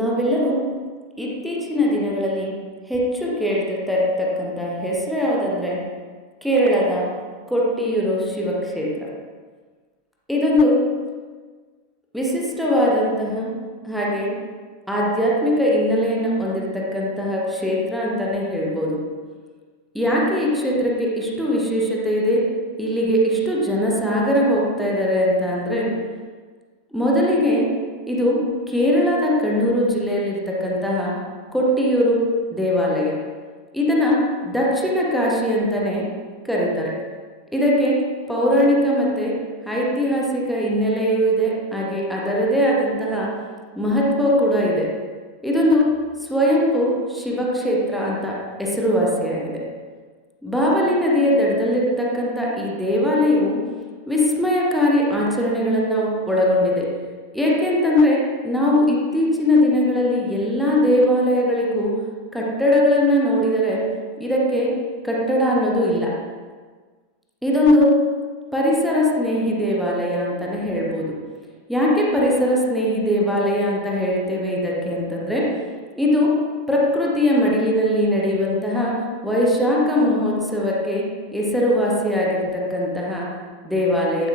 ನಾವೆಲ್ಲರೂ ಇತ್ತೀಚಿನ ದಿನಗಳಲ್ಲಿ ಹೆಚ್ಚು ಕೇಳ್ತಿರ್ತಾ ಇರ್ತಕ್ಕಂಥ ಹೆಸರು ಯಾವುದಂದರೆ ಕೇರಳದ ಕೊಟ್ಟಿಯೂರು ಶಿವಕ್ಷೇತ್ರ. ಇದೊಂದು ವಿಶಿಷ್ಟವಾದಂತಹ ಹಾಗೆ ಆಧ್ಯಾತ್ಮಿಕ ಹಿನ್ನೆಲೆಯನ್ನು ಹೊಂದಿರತಕ್ಕಂತಹ ಕ್ಷೇತ್ರ ಅಂತಲೇ ಹೇಳ್ಬೋದು. ಯಾಕೆ ಈ ಕ್ಷೇತ್ರಕ್ಕೆ ಇಷ್ಟು ವಿಶೇಷತೆ ಇದೆ, ಇಲ್ಲಿಗೆ ಇಷ್ಟು ಜನಸಾಗರ ಹೋಗ್ತಾ ಇದ್ದಾರೆ ಅಂತ ಅಂದರೆ, ಮೊದಲಿಗೆ ಇದು ಕೇರಳದ ಕಣ್ಣೂರು ಜಿಲ್ಲೆಯಲ್ಲಿರ್ತಕ್ಕಂತಹ ಕೊಟ್ಟಿಯೂರು ದೇವಾಲಯ. ಇದನ್ನು ದಕ್ಷಿಣ ಕಾಶಿ ಅಂತಲೇ ಕರೀತಾರೆ. ಇದಕ್ಕೆ ಪೌರಾಣಿಕ ಮತ್ತು ಐತಿಹಾಸಿಕ ಹಿನ್ನೆಲೆಯೂ ಇದೆ, ಹಾಗೆ ಅದರದೇ ಆದಂತಹ ಮಹತ್ವ ಕೂಡ ಇದೆ. ಇದೊಂದು ಸ್ವಯಂಭೂ ಶಿವಕ್ಷೇತ್ರ ಅಂತ ಹೆಸರುವಾಸಿಯಾಗಿದೆ. ಬಾವಲಿ ನದಿಯ ದಡದಲ್ಲಿರ್ತಕ್ಕಂಥ ಈ ದೇವಾಲಯವು ವಿಸ್ಮಯಕಾರಿ ಆಚರಣೆಗಳನ್ನು ಒಳಗೊಂಡಿದೆ. ಏಕೆಂತಂದರೆ ನಾವು ಇತ್ತೀಚಿನ ದಿನಗಳಲ್ಲಿ ಎಲ್ಲ ದೇವಾಲಯಗಳಿಗೂ ಕಟ್ಟಡಗಳನ್ನು ನೋಡಿದರೆ ಇದಕ್ಕೆ ಕಟ್ಟಡ ಅನ್ನೋದು ಇಲ್ಲ. ಇದೊಂದು ಪರಿಸರ ಸ್ನೇಹಿ ದೇವಾಲಯ ಅಂತಲೇ ಹೇಳ್ಬೋದು. ಯಾಕೆ ಪರಿಸರ ಸ್ನೇಹಿ ದೇವಾಲಯ ಅಂತ ಹೇಳ್ತೇವೆ ಇದಕ್ಕೆ ಅಂತಂದರೆ, ಇದು ಪ್ರಕೃತಿಯ ಮಡಿಲಿನಲ್ಲಿ ನಡೆಯುವಂತಹ ವೈಶಾಖ ಮಹೋತ್ಸವಕ್ಕೆ ಹೆಸರುವಾಸಿಯಾಗಿರ್ತಕ್ಕಂತಹ ದೇವಾಲಯ.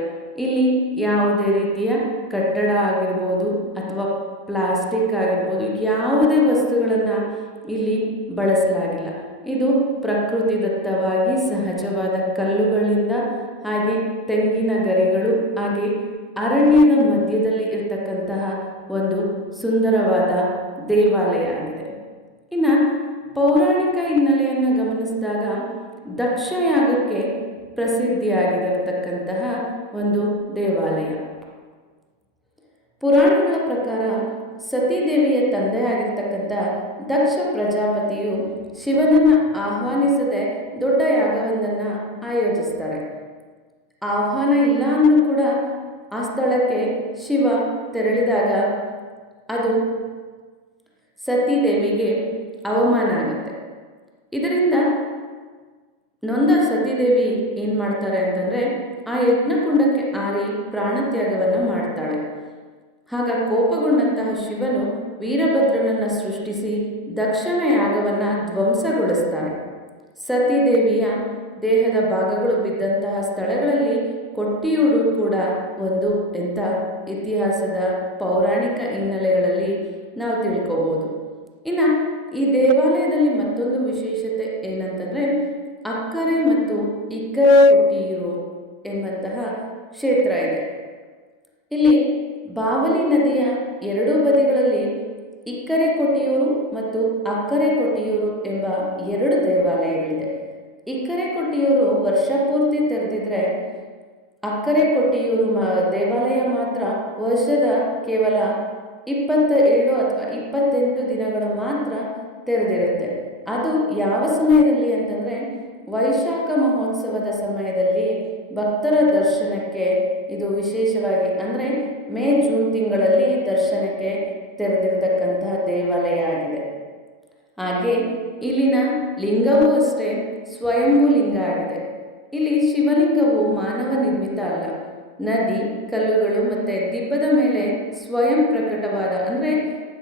ಇಲ್ಲಿ ಯಾವುದೇ ರೀತಿಯ ಕಟ್ಟಡ ಆಗಿರ್ಬೋದು ಅಥವಾ ಪ್ಲಾಸ್ಟಿಕ್ ಆಗಿರ್ಬೋದು, ಯಾವುದೇ ವಸ್ತುಗಳನ್ನು ಇಲ್ಲಿ ಬಳಸಲಾಗಿಲ್ಲ. ಇದು ಪ್ರಕೃತಿದತ್ತವಾಗಿ ಸಹಜವಾದ ಕಲ್ಲುಗಳಿಂದ ಹಾಗೆ ತೆಂಗಿನ ಗರಿಗಳು ಹಾಗೆ ಅರಣ್ಯದ ಮಧ್ಯದಲ್ಲಿ ಇರತಕ್ಕಂತಹ ಒಂದು ಸುಂದರವಾದ ದೇವಾಲಯ ಆಗಿದೆ. ಇನ್ನು ಪೌರಾಣಿಕ ಹಿನ್ನೆಲೆಯನ್ನು ಗಮನಿಸಿದಾಗ ದಕ್ಷಯಾಗಕ್ಕೆ ಪ್ರಸಿದ್ಧಿಯಾಗಿರತಕ್ಕಂತಹ ಒಂದು ದೇವಾಲಯ. ಪುರಾಣಗಳ ಪ್ರಕಾರ ಸತೀದೇವಿಯ ತಂದೆಯಾಗಿರ್ತಕ್ಕಂಥ ದಕ್ಷ ಪ್ರಜಾಪತಿಯು ಶಿವನನ್ನು ಆಹ್ವಾನಿಸದೆ ದೊಡ್ಡ ಯಾಗವೊಂದನ್ನು ಆಯೋಜಿಸ್ತಾರೆ. ಆಹ್ವಾನ ಇಲ್ಲ ಅಂದರೂ ಕೂಡ ಆ ಸ್ಥಳಕ್ಕೆ ಶಿವ ತೆರಳಿದಾಗ ಅದು ಸತೀದೇವಿಗೆ ಅವಮಾನ ಆಗುತ್ತೆ. ಇದರಿಂದ ನೊಂದ ಸತೀದೇವಿ ಏನು ಮಾಡ್ತಾರೆ ಅಂತಂದರೆ ಆ ಯಜ್ಞಕುಂಡಕ್ಕೆ ಆರಿ ಪ್ರಾಣತ್ಯಾಗವನ್ನು ಮಾಡ್ತಾಳೆ. ಆಗ ಕೋಪಗೊಂಡಂತಹ ಶಿವನು ವೀರಭದ್ರನನ್ನು ಸೃಷ್ಟಿಸಿ ದಕ್ಷನ ಯಾಗವನ್ನು ಧ್ವಂಸಗೊಳಿಸ್ತಾನೆ. ಸತೀದೇವಿಯ ದೇಹದ ಭಾಗಗಳು ಬಿದ್ದಂತಹ ಸ್ಥಳಗಳಲ್ಲಿ ಕೊಟ್ಟಿಯೂರು ಕೂಡ ಒಂದು ಎಂಥ ಇತಿಹಾಸದ ಪೌರಾಣಿಕ ಹಿನ್ನೆಲೆಗಳಲ್ಲಿ ನಾವು ತಿಳ್ಕೋಬೋದು. ಇನ್ನು ಈ ದೇವಾಲಯದಲ್ಲಿ ಮತ್ತೊಂದು ವಿಶೇಷತೆ ಏನಂತಂದರೆ, ಅಕ್ಕರೆ ಮತ್ತು ಇಕ್ಕರೆ ಕೊಟ್ಟಿಯೂರು ಎಂಬಂತಹ ಕ್ಷೇತ್ರ ಇದೆ. ಇಲ್ಲಿ ಬಾವಲಿ ನದಿಯ ಎರಡೂ ಬದಿಗಳಲ್ಲಿ ಇಕ್ಕರೆ ಕೊಟ್ಟಿಯೂರು ಮತ್ತು ಅಕ್ಕರೆ ಕೊಟ್ಟಿಯೂರು ಎಂಬ ಎರಡು ದೇವಾಲಯಗಳಿದೆ. ಇಕ್ಕರೆ ಕೊಟ್ಟಿಯೂರು ವರ್ಷ ಪೂರ್ತಿ ತೆರೆದಿದ್ರೆ, ಅಕ್ಕರೆ ಕೊಟ್ಟಿಯೂರು ದೇವಾಲಯ ಮಾತ್ರ ವರ್ಷದ ಕೇವಲ 27 ಅಥವಾ 28 ದಿನಗಳು ಮಾತ್ರ ತೆರೆದಿರುತ್ತೆ. ಅದು ಯಾವ ಸಮಯದಲ್ಲಿ ಅಂತಂದರೆ, ವೈಶಾಖ ಮಹೋತ್ಸವದ ಸಮಯದಲ್ಲಿ ಭಕ್ತರ ದರ್ಶನಕ್ಕೆ ಇದು ವಿಶೇಷವಾಗಿ, ಅಂದರೆ ಮೇ ಜೂನ್ ತಿಂಗಳಲ್ಲಿ ದರ್ಶನಕ್ಕೆ ತೆರೆದಿರ್ತಕ್ಕಂತಹ ದೇವಾಲಯ ಆಗಿದೆ. ಹಾಗೆ ಇಲ್ಲಿನ ಲಿಂಗವೂ ಅಷ್ಟೇ ಸ್ವಯಂಭೂ ಲಿಂಗ ಆಗಿದೆ. ಇಲ್ಲಿ ಶಿವಲಿಂಗವು ಮಾನವ ನಿರ್ಮಿತ ಅಲ್ಲ, ನದಿ, ಕಲ್ಲುಗಳು ಮತ್ತು ದಿಬ್ಬದ ಮೇಲೆ ಸ್ವಯಂ ಪ್ರಕಟವಾದ, ಅಂದರೆ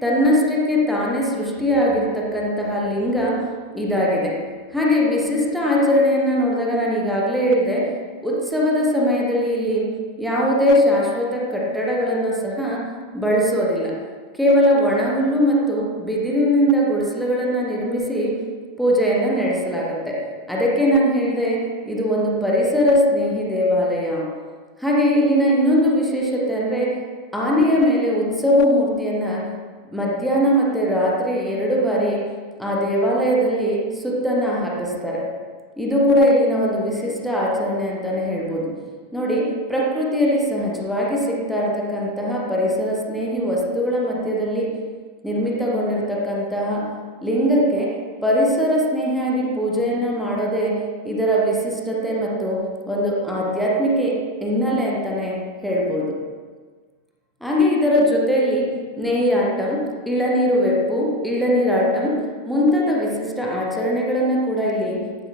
ತನ್ನಷ್ಟಕ್ಕೆ ತಾನೇ ಸೃಷ್ಟಿಯಾಗಿರ್ತಕ್ಕಂತಹ ಲಿಂಗ ಇದಾಗಿದೆ. ಹಾಗೆ ವಿಶಿಷ್ಟ ಆಚರಣೆಯನ್ನು ನೋಡಿದಾಗ ನಾನು ಈಗಾಗಲೇ ಹೇಳಿದೆ, ಉತ್ಸವದ ಸಮಯದಲ್ಲಿ ಇಲ್ಲಿ ಯಾವುದೇ ಶಾಶ್ವತ ಕಟ್ಟಡಗಳನ್ನು ಸಹ ಬಳಸೋದಿಲ್ಲ. ಕೇವಲ ಒಣಹುಲ್ಲು ಮತ್ತು ಬಿದಿರಿನಿಂದ ಗುಡಿಸಲುಗಳನ್ನು ನಿರ್ಮಿಸಿ ಪೂಜೆಯನ್ನು ನಡೆಸಲಾಗುತ್ತೆ. ಅದಕ್ಕೆ ನಾನು ಹೇಳಿದೆ, ಇದು ಒಂದು ಪರಿಸರ ಸ್ನೇಹಿ ದೇವಾಲಯ. ಹಾಗೆ ಇಲ್ಲಿನ ಇನ್ನೊಂದು ವಿಶೇಷತೆ ಅಂದರೆ, ಆನೆಯ ಮೇಲೆ ಉತ್ಸವ ಮೂರ್ತಿಯನ್ನು ಮಧ್ಯಾಹ್ನ ಮತ್ತು ರಾತ್ರಿ 2 ಬಾರಿ ಆ ದೇವಾಲಯದಲ್ಲಿ ಸುತ್ತನ್ನು ಹಾಕಿಸ್ತಾರೆ. ಇದು ಕೂಡ ಇಲ್ಲಿನ ಒಂದು ವಿಶಿಷ್ಟ ಆಚರಣೆ ಅಂತಲೇ ಹೇಳ್ಬೋದು. ನೋಡಿ, ಪ್ರಕೃತಿಯಲ್ಲಿ ಸಹಜವಾಗಿ ಸಿಗ್ತಾ ಇರತಕ್ಕಂತಹ ಪರಿಸರ ಸ್ನೇಹಿ ವಸ್ತುಗಳ ಮಧ್ಯದಲ್ಲಿ ನಿರ್ಮಿತಗೊಂಡಿರ್ತಕ್ಕಂತಹ ಲಿಂಗಕ್ಕೆ ಪರಿಸರ ಸ್ನೇಹಿಯಾಗಿ ಪೂಜೆಯನ್ನು ಮಾಡೋದೇ ಇದರ ವಿಶಿಷ್ಟತೆ ಮತ್ತು ಒಂದು ಆಧ್ಯಾತ್ಮಿಕ ಹಿನ್ನೆಲೆ ಅಂತಲೇ ಹೇಳ್ಬೋದು. ಹಾಗೆ ಇದರ ಜೊತೆಯಲ್ಲಿ ನೇಯಾಟಂ, ಇಳನೀರು ವೆಪ್ಪು, ಇಳನೀರಾಟಂ ಮುಂತಾದ ವಿಶಿಷ್ಟ ಆಚರಣೆಗಳನ್ನು ಕೂಡ ಇಲ್ಲಿ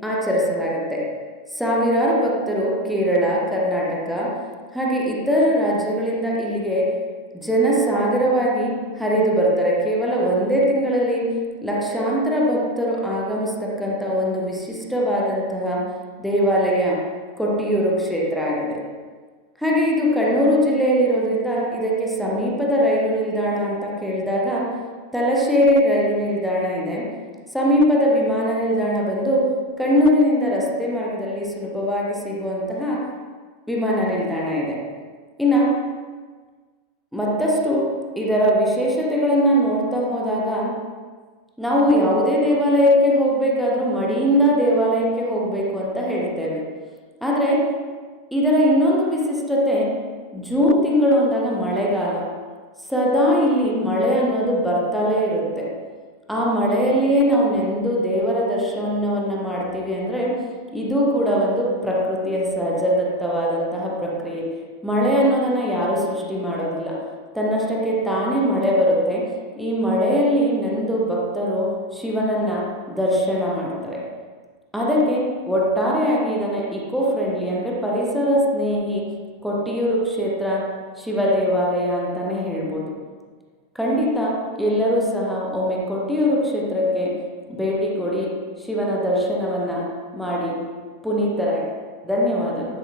ಆಚರಿಸಲಾಗುತ್ತೆ. ಸಾವಿರಾರು ಭಕ್ತರು ಕೇರಳ, ಕರ್ನಾಟಕ ಹಾಗೆ ಇತರ ರಾಜ್ಯಗಳಿಂದ ಇಲ್ಲಿಗೆ ಜನಸಾಗರವಾಗಿ ಹರಿದು ಬರ್ತಾರೆ. ಕೇವಲ ಒಂದೇ ತಿಂಗಳಲ್ಲಿ ಲಕ್ಷಾಂತರ ಭಕ್ತರು ಆಗಮಿಸ್ತಕ್ಕಂಥ ಒಂದು ವಿಶಿಷ್ಟವಾದಂತಹ ದೇವಾಲಯ ಕೊಟ್ಟಿಯೂರು ಕ್ಷೇತ್ರ ಆಗಿದೆ. ಹಾಗೆ ಇದು ಕಣ್ಣೂರು ಜಿಲ್ಲೆಯಲ್ಲಿರೋದ್ರಿಂದ ಇದಕ್ಕೆ ಸಮೀಪದ ರೈಲು ನಿಲ್ದಾಣ ಅಂತ ಕೇಳಿದಾಗ ತಲಶೇರಿ ರೈಲು ನಿಲ್ದಾಣ ಇದೆ. ಸಮೀಪದ ವಿಮಾನ ನಿಲ್ದಾಣ ಬಂದು ಕಣ್ಣೂರಿನಿಂದ ರಸ್ತೆ ಮಾರ್ಗದಲ್ಲಿ ಸುಲಭವಾಗಿ ಸಿಗುವಂತಹ ವಿಮಾನ ನಿಲ್ದಾಣ ಇದೆ. ಇನ್ನು ಮತ್ತಷ್ಟು ಇದರ ವಿಶೇಷತೆಗಳನ್ನು ನೋಡ್ತಾ ಹೋದಾಗ ನಾವು ಯಾವುದೇ ದೇವಾಲಯಕ್ಕೆ ಹೋಗಬೇಕಾದ್ರೂ ಮಡಿಯಿಂದ ದೇವಾಲಯಕ್ಕೆ ಹೋಗಬೇಕು ಅಂತ ಹೇಳ್ತೇವೆ. ಆದರೆ ಇದರ ಇನ್ನೊಂದು ವಿಶಿಷ್ಟತೆ ಜೂನ್ ತಿಂಗಳು ಅಂದಾಗ ಮಳೆಗಾಲ. ಸದಾ ಇಲ್ಲಿ ಮಳೆ ಅನ್ನೋದು ಬರ್ತಲೇ ಇರುತ್ತೆ. ಆ ಮಳೆಯಲ್ಲಿಯೇ ನಾವು ನೆಂದು ದೇವರ ದರ್ಶನವನ್ನು ಮಾಡ್ತೀವಿ ಅಂದರೆ ಇದು ಕೂಡ ಒಂದು ಪ್ರಕೃತಿಯ ಸಹಜದತ್ತವಾದಂತಹ ಪ್ರಕ್ರಿಯೆ. ಮಳೆ ಅನ್ನೋದನ್ನು ಯಾರೂ ಸೃಷ್ಟಿ ಮಾಡೋದಿಲ್ಲ, ತನ್ನಷ್ಟಕ್ಕೆ ತಾನೇ ಮಳೆ ಬರುತ್ತೆ. ಈ ಮಳೆಯಲ್ಲಿ ನೆಂದು ಭಕ್ತರು ಶಿವನನ್ನು ದರ್ಶನ ಮಾಡ್ತಾರೆ. ಅದಕ್ಕೆ ಒಟ್ಟಾರೆಯಾಗಿ ಇದನ್ನು ಇಕೋ ಫ್ರೆಂಡ್ಲಿ ಅಂದರೆ ಪರಿಸರ ಸ್ನೇಹಿ ಕೊಟ್ಟಿಯೂರು ಕ್ಷೇತ್ರ ಶಿವ ದೇವಾಲಯ ಅಂತಲೇ ಹೇಳ್ಬೋದು. ಖಂಡಿತ ಎಲ್ಲರೂ ಸಹ ಒಮ್ಮೆ ಕೊಟ್ಟಿಯೂರು ಕ್ಷೇತ್ರಕ್ಕೆ ಭೇಟಿ ಕೊಡಿ, ಶಿವನ ದರ್ಶನವನ್ನು ಮಾಡಿ ಪುನೀತರಾಗಿ. ಧನ್ಯವಾದಗಳು.